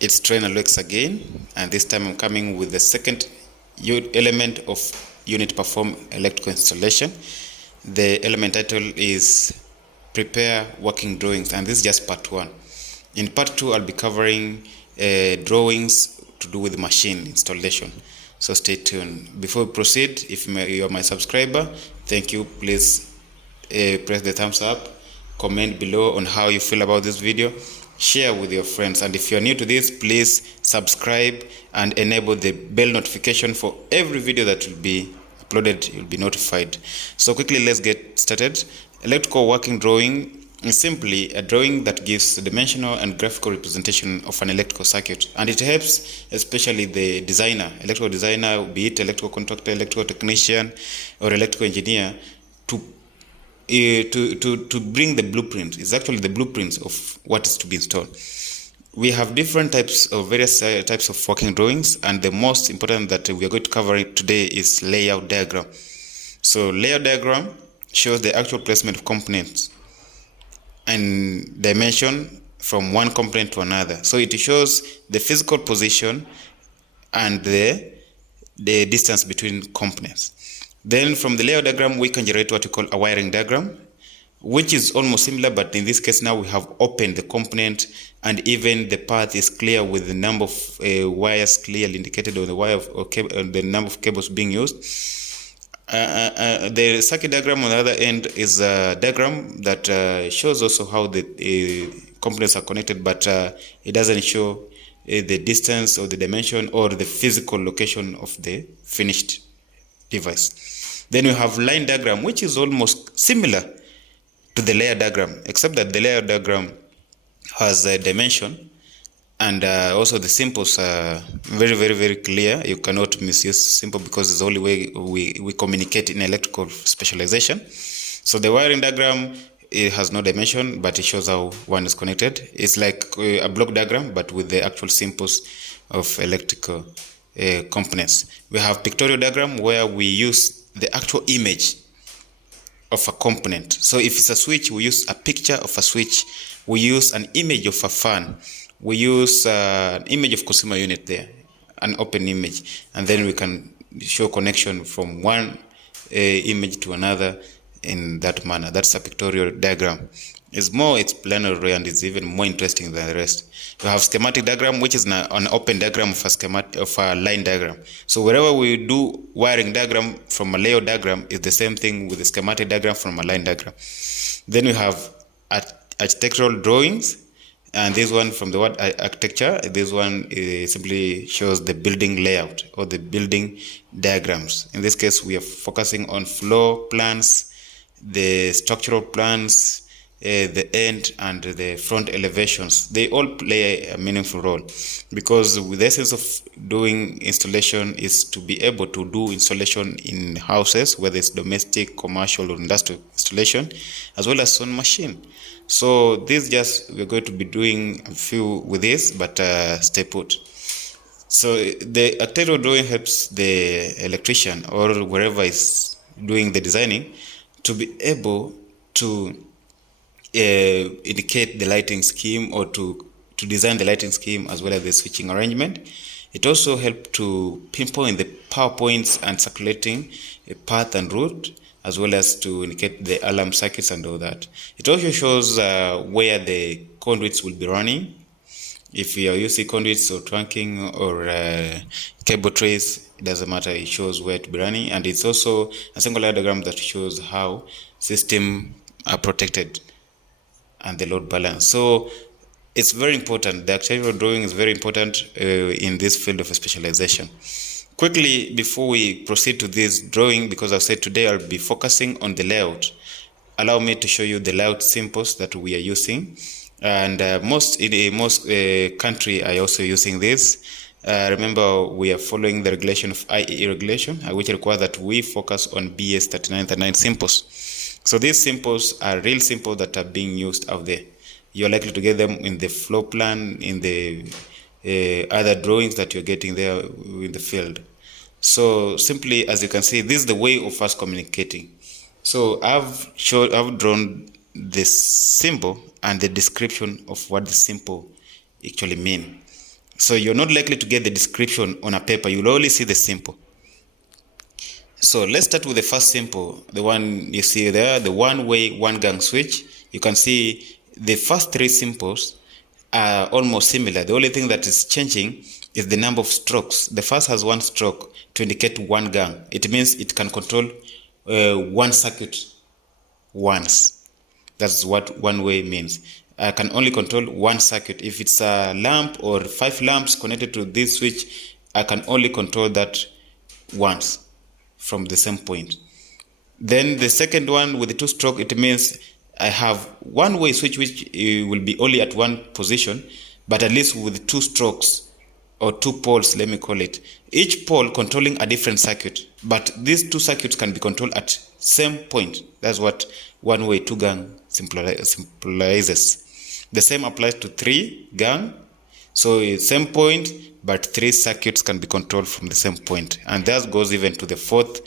It's Trainer Lux again, and this time I'm coming with the second element of unit perform electrical installation. The element title is prepare working drawings, and this is just part 1. In part 2 I'll be covering drawings to do with machine installation, so stay tuned. Before we proceed, if you are my subscriber, thank you. Please press the thumbs up, comment below on how you feel about this video, share with your friends, and if you are new to this, please subscribe and enable the bell notification for every video that will be uploaded. You'll be notified. So quickly, let's get started. Electrical working drawing is simply a drawing that gives a dimensional and graphical representation of an electrical circuit, and it helps especially the designer, electrical designer, be it electrical contractor, electrical technician, or electrical engineer, to bring the blueprint. It's actually the blueprints of what is to be installed. We have different types of various types of working drawings, and the most important that we are going to cover today is layout diagram. So layout diagram shows the actual placement of components and dimension from one component to another. So it shows the physical position and the distance between components. Then from the layout diagram, we can generate what we call a wiring diagram, which is almost similar, but in this case now we have opened the component, and even the path is clear with the number of wires clearly indicated on the wire or the number of cables being used. The circuit diagram on the other end is a diagram that shows also how the components are connected, but it doesn't show the distance or the dimension or the physical location of the finished device. Then we have line diagram, which is almost similar to the layer diagram, except that the layer diagram has a dimension, and also the symbols are very clear. You cannot misuse symbol because it's the only way we communicate in electrical specialization. So the wiring diagram, it has no dimension, but it shows how one is connected. It's like a block diagram, but with the actual symbols of electrical components. We have pictorial diagram, where we use the actual image of a component. So if it's a switch, we use a picture of a switch. We use an image of a fan. We use an image of consumer unit there, an open image, and then we can show connection from one image to another in that manner. That's a pictorial diagram. It's planary, and it's even more interesting than the rest. We have schematic diagram, which is an open diagram of a line diagram. So wherever we do wiring diagram from a layout diagram, is the same thing with the schematic diagram from a line diagram. Then we have architectural drawings, and this one from the word architecture. This one simply shows the building layout or the building diagrams. In this case, we are focusing on floor plans, the structural plans, the end and the front elevations. They all play a meaningful role, because the essence of doing installation is to be able to do installation in houses, whether it's domestic, commercial, or industrial installation, as well as on machine. So we're going to be doing a few with this, but stay put. So the architectural drawing helps the electrician or wherever is doing the designing to be able to indicate the lighting scheme, or to design the lighting scheme as well as the switching arrangement. It also helps to pinpoint the power points and circulating a path and route, as well as to indicate the alarm circuits and all that. It also shows where the conduits will be running. If you are using conduits or trunking or cable trays, it doesn't matter, it shows where to be running. And it's also a single diagram that shows how systems are protected and the load balance. So it's very important. The architectural drawing is very important in this field of specialization. Quickly, before we proceed to this drawing, because I've said today I'll be focusing on the layout, allow me to show you the layout symbols that we are using. And most country are also using this. Remember, we are following the regulation of IEE regulation, which requires that we focus on BS 3939 symbols. So these symbols are real symbols that are being used out there. You're likely to get them in the floor plan, in the other drawings that you're getting there in the field. So simply, as you can see, this is the way of us communicating. So I've drawn this symbol and the description of what the symbol actually mean. So you're not likely to get the description on a paper. You'll only see the simple. So let's start with the first simple, the one you see there, the one-way, one-gang switch. You can see the first three simples are almost similar. The only thing that is changing is the number of strokes. The first has one stroke to indicate one gang. It means it can control one circuit once. That's what one way means. I can only control one circuit. If it's a lamp or 5 lamps connected to this switch, I can only control that once from the same point. Then the second one with the 2-stroke, it means I have one-way switch which will be only at one position, but at least with 2 strokes or 2 poles, let me call it. Each pole controlling a different circuit, but these 2 circuits can be controlled at same point. That's what one-way 2-gang symbolizes. The same applies to 3-gang. So same point, but 3 circuits can be controlled from the same point. And that goes even to the 4th,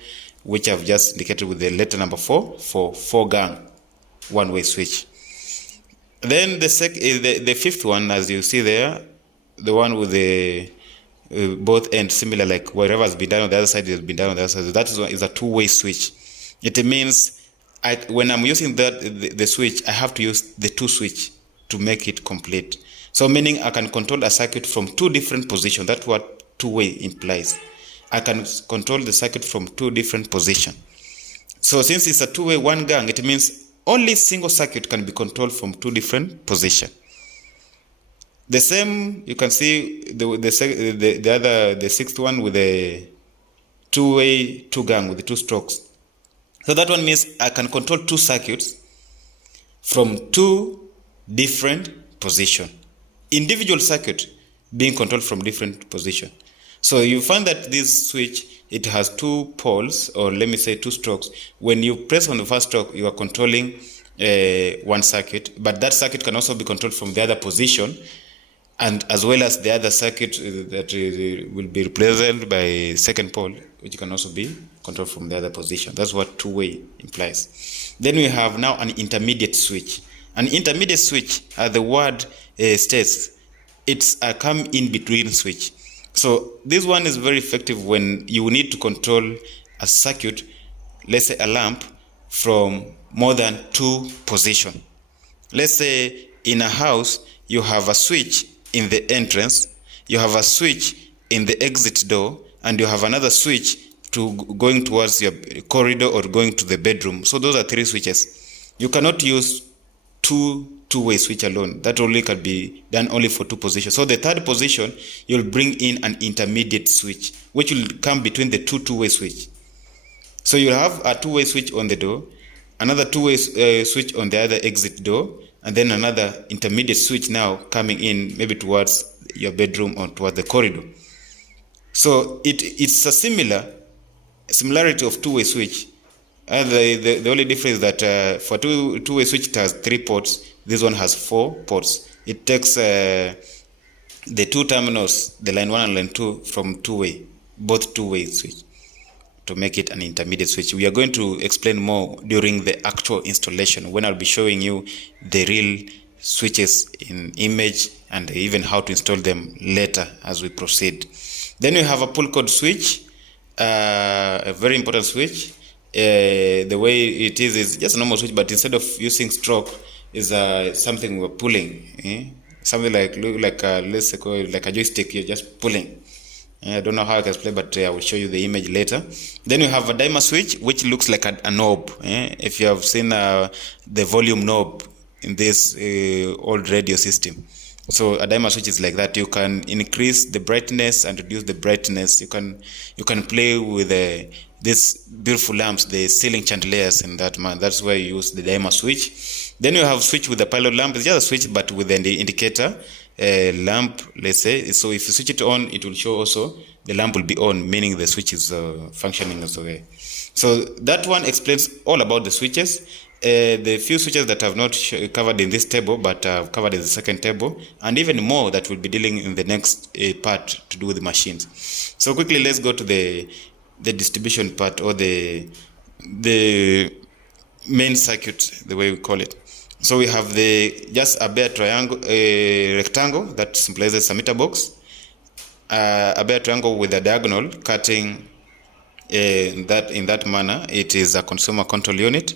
which I've just indicated with the letter number 4, for 4-gang one-way switch. Then the 5th one, as you see there, the one with the both ends similar, like wherever has been done on the other side has been done on the other side. That is a 2-way switch. It means when I'm using the switch, I have to use the 2 switch to make it complete. So meaning I can control a circuit from 2 different positions. That's what 2-way implies. I can control the circuit from 2 different positions. So since it's a 2-way, 1-gang, it means only single circuit can be controlled from 2 different positions. The same, you can see the 6th one with the 2-way, 2-gang with the 2 strokes. So that one means I can control 2 circuits from 2 different positions. Individual circuit being controlled from different positions. So you find that this switch, it has 2 poles, or let me say 2 strokes. When you press on the first stroke, you are controlling one circuit, but that circuit can also be controlled from the other position, and as well as the other circuit that will be represented by second pole, which can also be controlled from the other position. That's what 2-way implies. Then we have now an intermediate switch. An intermediate switch, as the word states, it's a come-in-between switch. So this one is very effective when you need to control a circuit, let's say a lamp, from more than 2 positions. Let's say in a house, you have a switch in the entrance, you have a switch in the exit door, and you have another switch to going towards your corridor or going to the bedroom. So those are 3 switches. You cannot use two-way switch alone. That only can be done only for 2 positions. So the 3rd position, you'll bring in an intermediate switch, which will come between the two-way switch. So you'll have a 2-way switch on the door, another 2-way switch on the other exit door, and then another intermediate switch now coming in maybe towards your bedroom or towards the corridor. So it's a similarity of 2-way switch. The only difference is that for two-way switch it has 3 ports. This one has 4 ports. It takes the 2 terminals, the line 1 and line 2, from 2-way, both 2-way switch, to make it an intermediate switch. We are going to explain more during the actual installation, when I'll be showing you the real switches in image and even how to install them later as we proceed. Then we have a pull cord switch, a very important switch. The way it is just a normal switch, but instead of using stroke, is something we're pulling. Something like let's say like a joystick. You're just pulling. I don't know how I can explain, but I will show you the image later. Then you have a dimmer switch, which looks like a knob. If you have seen the volume knob in this old radio system. So a dimmer switch is like that. You can increase the brightness and reduce the brightness. You can play with these beautiful lamps, the ceiling chandeliers in that man. That's where you use the dimmer switch. Then you have switch with the pilot lamp. It's just a switch, but with the indicator lamp, let's say. So if you switch it on, it will show also the lamp will be on, meaning the switch is functioning as well. So that one explains all about the switches. The few switches that I've not covered in this table, but I've covered in the second table, and even more that we'll be dealing in the next part to do with the machines. So quickly, let's go to the distribution part, or the main circuit, the way we call it. So we have just a bare triangle, rectangle that symbolizes a meter box. a bare triangle with a diagonal cutting in that manner, it is a consumer control unit.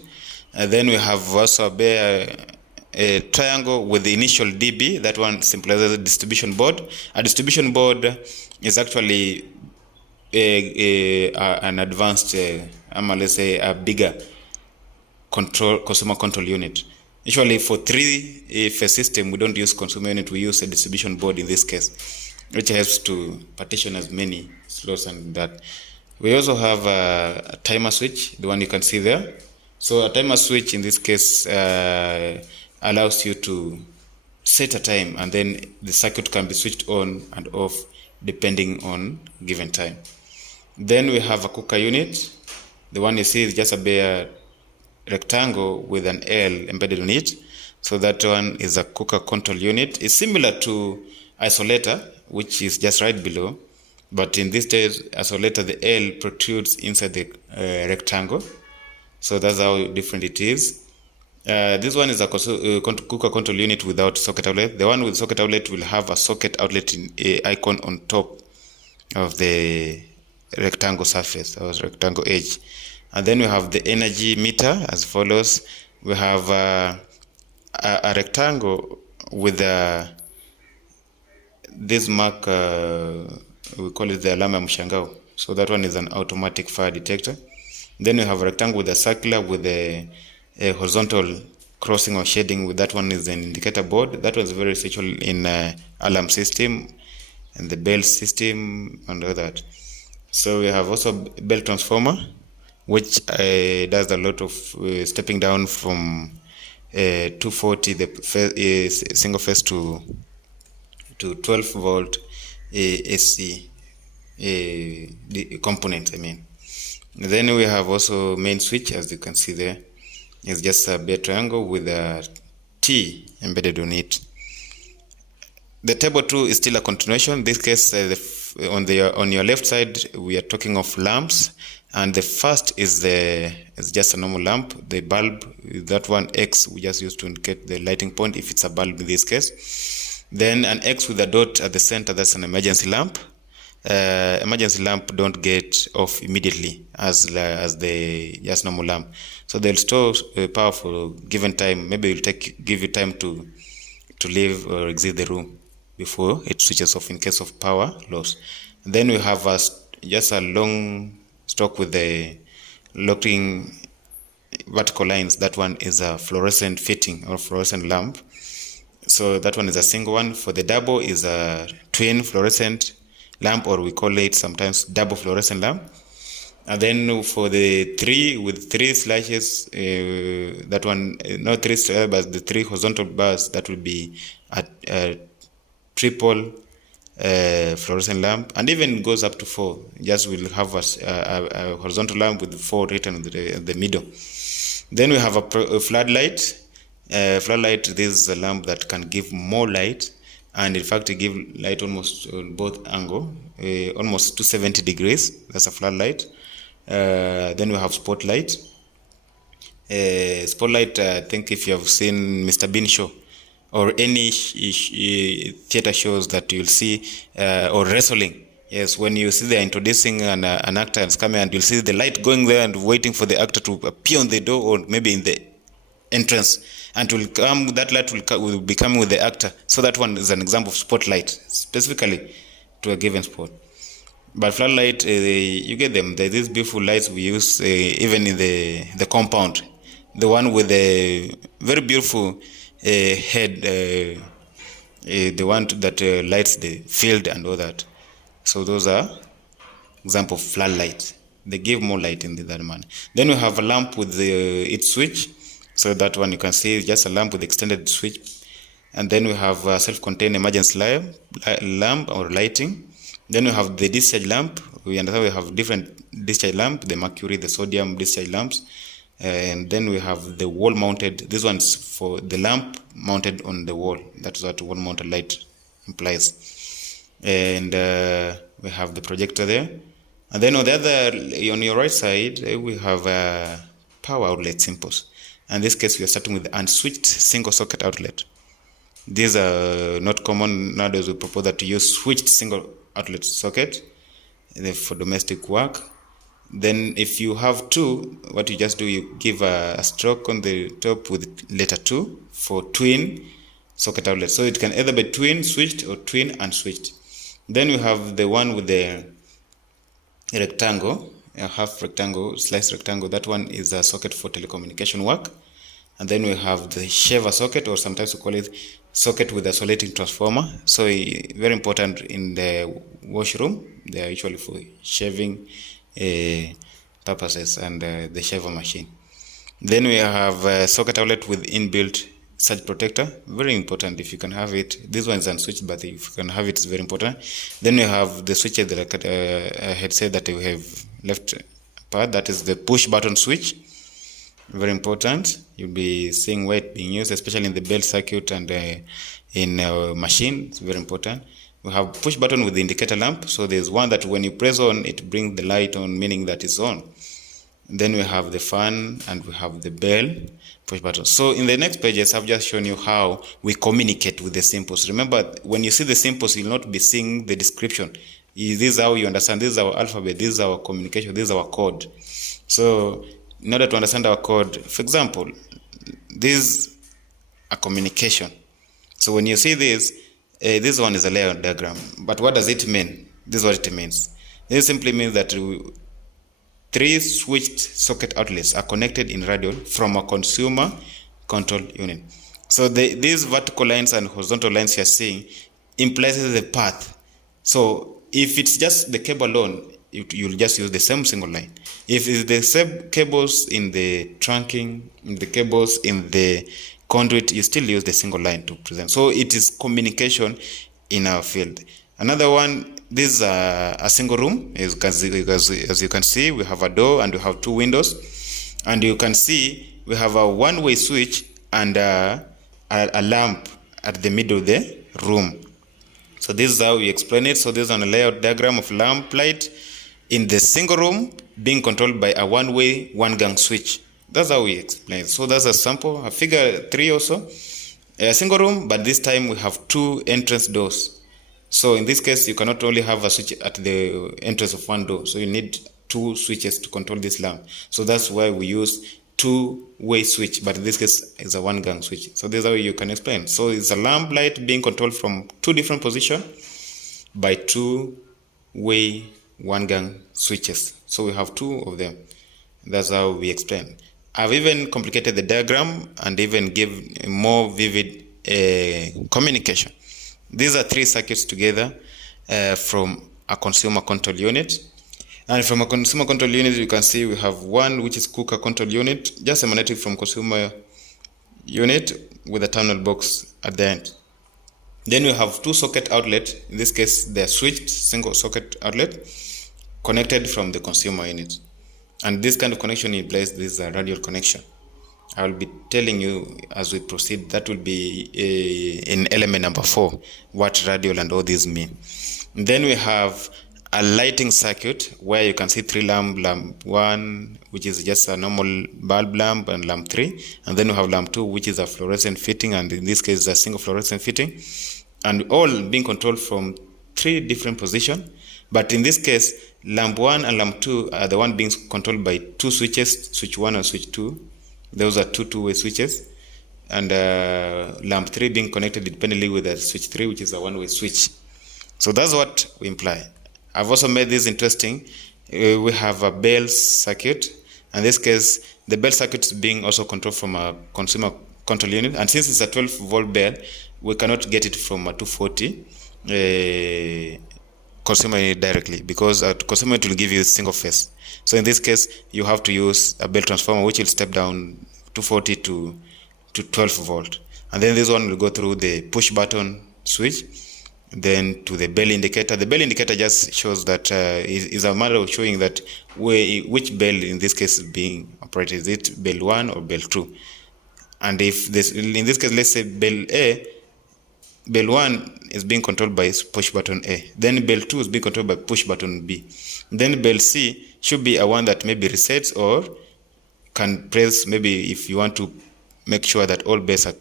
And then we have also a bare triangle with the initial DB. That one symbolizes a distribution board. A distribution board is actually an advanced, let's say a bigger consumer control unit. Usually for 3-phase system, we don't use consumer unit, we use a distribution board in this case, which helps to partition as many slots and that. We also have a timer switch, the one you can see there. So a timer switch in this case allows you to set a time, and then the circuit can be switched on and off depending on given time. Then we have a cooker unit. The one you see is just a bare rectangle with an L embedded on it. So that one is a cooker control unit. It's similar to isolator, which is just right below. But in this case, isolator, the L protrudes inside the rectangle. So that's how different it is. This one is a cooker control unit without socket outlet. The one with socket outlet will have a socket outlet icon on top of the rectangle surface or rectangle edge. And then we have the energy meter as follows. We have a rectangle with this mark, we call it the alama mshangao. So that one is an automatic fire detector. Then we have a rectangle with a circular with a horizontal crossing or shading. With that one is an indicator board. That was very essential in alarm system and the bell system and all that. So we have also bell transformer, which does a lot of stepping down from 240 the single phase to 12 volt AC the components, I mean. Then we have also main switch, as you can see there. It's just a bare triangle with a T embedded on it. The table 2 is still a continuation. In this case, on your left side, we are talking of lamps, and the first is just a normal lamp. The bulb, that one X we just use to indicate the lighting point if it's a bulb in this case. Then an X with a dot at the center, that's an emergency lamp. Emergency lamp don't get off immediately as the just normal lamp, so they'll store power for given time. Maybe it'll give you time to leave or exit the room before it switches off in case of power loss. And then we have just a long stalk with the locking vertical lines. That one is a fluorescent fitting or fluorescent lamp. So that one is a single one. For the double is a twin fluorescent lamp, or we call it sometimes double fluorescent lamp. And then for the 3 with 3 slashes, that one, not 3 slashes, but the 3 horizontal bars, that will be a triple fluorescent lamp, and even goes up to 4. Just will have a horizontal lamp with 4 written in the middle. Then we have a floodlight. Floodlight, this is a lamp that can give more light, and in fact it give light almost on both angle, almost 270 degrees. That's a floodlight. Then we have spotlight. Spotlight, I think if you have seen Mr. Bean show or any theater shows that you'll see, or wrestling, yes, when you see they're introducing an actor and coming, and you'll see the light going there and waiting for the actor to appear on the door or maybe in the entrance, and will come, that light will be coming with the actor. So that one is an example of spotlight, specifically to a given spot. But floodlight, you get them. There's these beautiful lights we use even in the compound. The one with the very beautiful head, the one that lights the field and all that. So those are example of floodlight. They give more light in that manner. Then we have a lamp with its switch. So that one you can see is just a lamp with extended switch. And then we have a self-contained emergency lamp or lighting. Then we have the discharge lamp. We understand we have different discharge lamp, the mercury, the sodium discharge lamps. And then we have the wall mounted. This one's for the lamp mounted on the wall. That's what wall mounted light implies. And we have the projector there. And then on your right side, we have power outlet symbols. In this case, we are starting with the unswitched single socket outlet. These are not common. Nowadays, we propose that to use switched single outlet socket for domestic work. Then if you have 2, what you just do, you give a stroke on the top with letter 2 for twin socket outlet. So it can either be twin switched or twin unswitched. Then we have the one with the rectangle, a half rectangle, slice rectangle. That one is a socket for telecommunication work. And then we have the shaver socket, or sometimes we call it socket with a isolating transformer. So very important in the washroom. They are usually for shaving purposes, and the shaver machine. Then we have a socket outlet with inbuilt surge protector. Very important if you can have it. This one is unswitched, but if you can have it, it's very important. Then we have the switches that I had said that we have left apart. That is the push button switch. Very important. You'll be seeing where it's being used, especially in the belt circuit and in a machine. It's very important. We have push button with the indicator lamp. So there's one that when you press on, it brings the light on, meaning that it's on. Then we have the fan, and we have the bell push button. So in the next pages, I've just shown you how we communicate with the symbols. Remember, when you see the symbols, you'll not be seeing the description. This is how you understand. This is our alphabet. This is our communication. This is our code. So in order to understand our code, for example, this is a communication. So when you see this this one is a layout diagram. But what does it mean? This is what it means. This simply means that 3 switched socket outlets are connected in radial from a consumer control unit. So these vertical lines and horizontal lines you're seeing implies the path. So if it's just the cable alone, you'll just use the same single line. If it's the same cables in the trunking, in the cables in the conduit, you still use the single line to present. So it is communication in our field. Another one, this is a single room. As you can see, we have a door and we have 2 windows. And you can see we have a one-way switch and a lamp at the middle of the room. So this is how we explain it. So this is on a layout diagram of lamp light in the single room being controlled by a one-way, one-gang switch. That's how we explain it. So that's a sample, a figure 3 also. A single room, but this time we have 2 entrance doors. So in this case, you cannot only have a switch at the entrance of one door. So you need 2 switches to control this lamp. So that's why we use 2-way switch, but in this case, it's a one-gang switch. So this is how you can explain. So it's a lamp light being controlled from 2 different positions by 2-way one-gang switches. So we have 2 of them. That's how we explain. I've even complicated the diagram and even give a more vivid communication. These are 3 circuits together from a consumer control unit. And from a consumer control unit, you can see we have one which is cooker control unit, just emanating from consumer unit with a terminal box at the end. Then we have 2 socket outlets. In this case, they are switched single socket outlet connected from the consumer unit. And this kind of connection implies this is a radial connection. I will be telling you as we proceed. That will be in element number 4, what radial and all these mean. And then we have a lighting circuit where you can see 3 lamp 1, which is just a normal bulb lamp, and lamp 3. And then we have lamp 2, which is a fluorescent fitting, and in this case, a single fluorescent fitting. And all being controlled from 3 different positions. But in this case, lamp 1 and lamp 2 are the one being controlled by 2 switches, switch 1 and switch 2. Those are 2 two-way switches. And lamp 3 being connected independently with a switch 3, which is a one-way switch. So that's what we imply. I've also made this interesting. We have a bell circuit. In this case, the bell circuit is being also controlled from a consumer control unit. And since it's a 12-volt bell, we cannot get it from a 240 consumer unit directly, because a consumer unit will give you a single phase. So in this case, you have to use a bell transformer, which will step down 240 to 12 volt. And then this one will go through the push button switch, then to the bell indicator. The bell indicator just shows that is a matter of showing that which bell in this case is being operated. Is it bell 1 or bell 2? And if this, in this case, let's say bell A, bell 1 is being controlled by push button A. Then bell 2 is being controlled by push button B. Then bell C should be a one that maybe resets or can press, maybe if you want to make sure that all bells are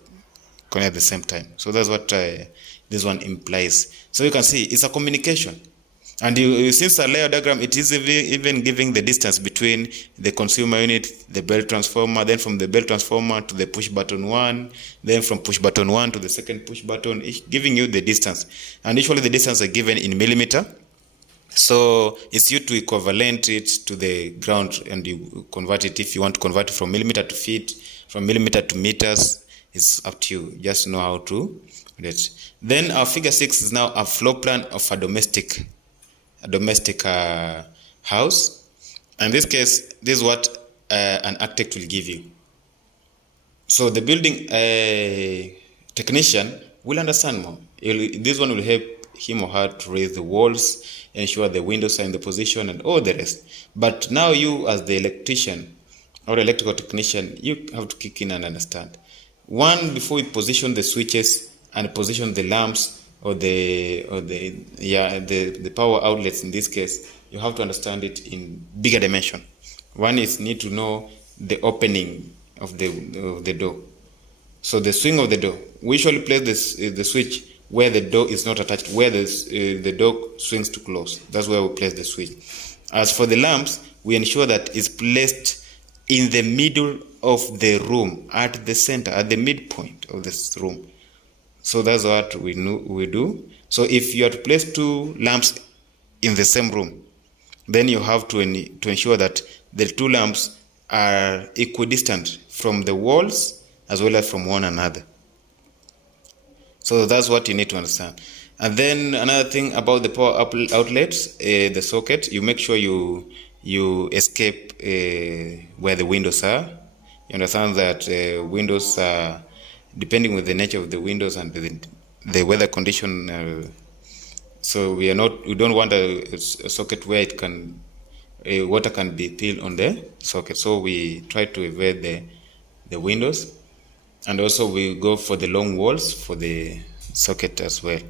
connected at the same time. So that's what this one implies. So you can see it's a communication. And since a layout diagram, it is even giving the distance between the consumer unit, the belt transformer, then from the belt transformer to the push button 1, then from push button 1 to the second push button, giving you the distance. And usually the distance are given in millimeter. So it's you to equivalent it to the ground, and you convert it. If you want to convert it from millimeter to feet, from millimeter to meters, it's up to you. Just know how to do it. Then our figure 6 is now a floor plan of a domestic house. In this case, this is what an architect will give you. So the building technician will understand more. This one will help him or her to raise the walls, ensure the windows are in the position, and all the rest. But now you, as the electrician or electrical technician, you have to kick in and understand. One, before you position the switches and position the lamps or the power outlets, in this case, you have to understand it in bigger dimension. One is need to know the opening of the door. So the swing of the door, we usually place the switch where the door is not attached, where the door swings to close. That's where we place the switch. As for the lamps, we ensure that it's placed in the middle of the room, at the center, at the midpoint of this room. So that's what we do. So if you are to place 2 lamps in the same room, then you have to ensure that the 2 lamps are equidistant from the walls as well as from one another. So that's what you need to understand. And then another thing about the power outlets, the socket, you make sure you escape where the windows are. You understand that windows are, depending with the nature of the windows and the weather condition, so we don't want a socket where it can water can be filled on the socket. So we try to avoid the windows, and also we go for the long walls for the socket as well.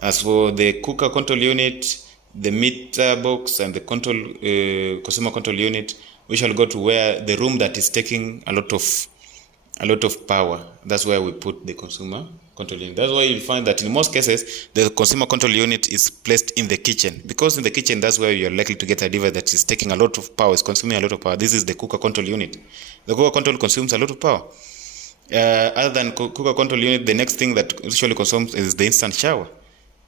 As for the cooker control unit, the meter box, and the consumer control unit, we shall go to where the room that is taking a lot of power. That's where we put the consumer control unit. That's why you'll find that in most cases the consumer control unit is placed in the kitchen, because in the kitchen that's where you're likely to get a device that is taking a lot of power, is consuming a lot of power. This is the cooker control unit. The cooker control consumes a lot of power. Other than cooker control unit, the next thing that usually consumes is the instant shower.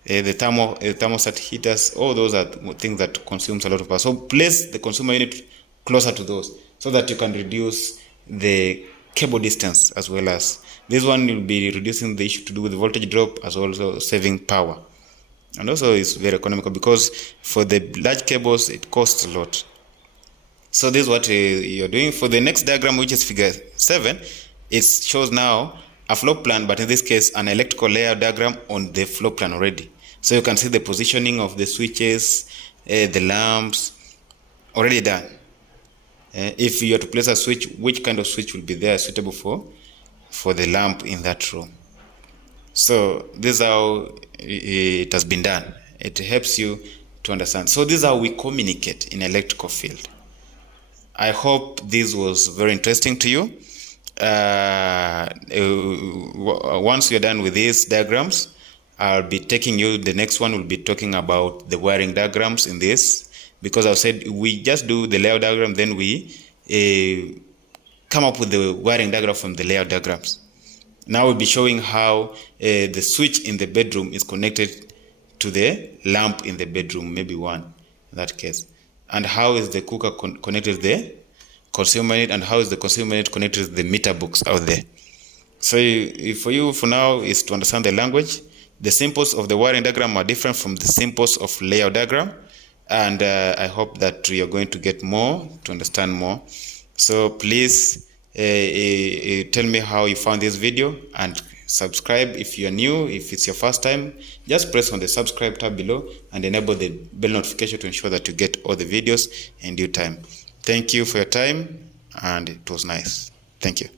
The thermostat heaters, all those are things that consumes a lot of power. So place the consumer unit closer to those so that you can reduce the cable distance, as well as this one will be reducing the issue to do with the voltage drop, as also saving power. And also it's very economical, because for the large cables it costs a lot. So this is what you're doing. For the next diagram, which is figure 7, it shows now a floor plan, but in this case an electrical layout diagram on the floor plan already. So you can see the positioning of the switches, the lamps, already done. If you are to place a switch, which kind of switch will be there suitable for the lamp in that room. So this is how it has been done. It helps you to understand. So this is how we communicate in electrical field. I hope this was very interesting to you. Once you're done with these diagrams, I'll be taking you, the next one will be talking about the wiring diagrams in this, because I've said we just do the layout diagram, then we come up with the wiring diagram from the layout diagrams. Now we'll be showing how the switch in the bedroom is connected to the lamp in the bedroom, maybe one in that case, and how is the cooker connected to the consumer unit, and how is the consumer unit connected to the meter box out there. So for you, for now, is to understand the language. The symbols of the wiring diagram are different from the symbols of layout diagram, and I hope that you're going to get more, to understand more. So please tell me how you found this video, and subscribe if you're new. If it's your first time, just press on the subscribe tab below and enable the bell notification to ensure that you get all the videos in due time. Thank you for your time, and it was nice. Thank you.